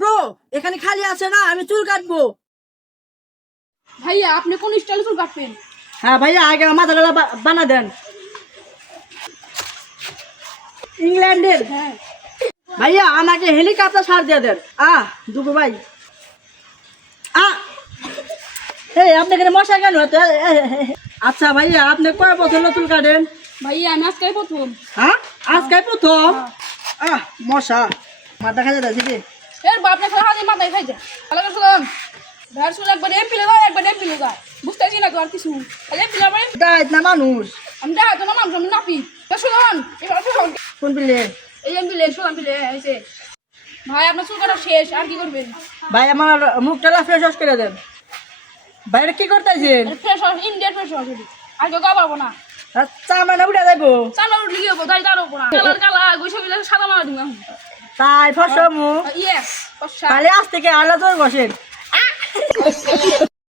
Bro, এখানে খালি আছে না, আমি চুল কাটবো। ভাইয়া আপনি কোন স্টাইলে চুল কাটবেন? হ্যাঁ ভাইয়া, আগে মাথাটা বানা দেন ইংল্যান্ডের। হ্যাঁ ভাইয়া আমাকে হেলিকপ্টার ছাড় দিয়ে দেন। দুগো ভাই। এই আপনি এখানে মশা কেন? আচ্ছা ভাইয়া, আপনি কয় বছর হলো চুল কাটেন? ভাইয়া আমি আজকে প্রথম। হ্যাঁ, আজকে প্রথম? মশা মাথা খাই যাচ্ছে কি? এর বাপ রে খালি মাথায় খাই যায়। আলাদা শুনুন, ভার চুল একবার এমপি লাগা একবার এমপি লাগা, বুঝতেছি না তো আর কিছু। খালি এমপি লাগা ডাইট না মানুষ? আমি দেখা তো না মানুষ, আমি নাপি। শুনুন এবার শুনুন, কোন পিলে? এই এমপি লে শুনুন পিলে হয়েছে। ভাই আপনার চুল কাটা শেষ, আর কি করবেন? ভাই আমার মুখটা ফ্রেশ ওয়াশ করে দেন। বাইরে কি করতেছেন? Fresh wash, Indian fresh wash আর কেউ পারবো না। চামড়া উঠে যাবো। চামড়া উঠলে কি হবো? দাঁড়িয়ে দাঁড়াবো না। কালার কালা গৈসব সাদা মারা দিব এখন। তাই ফসল মুখ ইয়েস, তাহলে আজ থেকে আলাদা বসেন।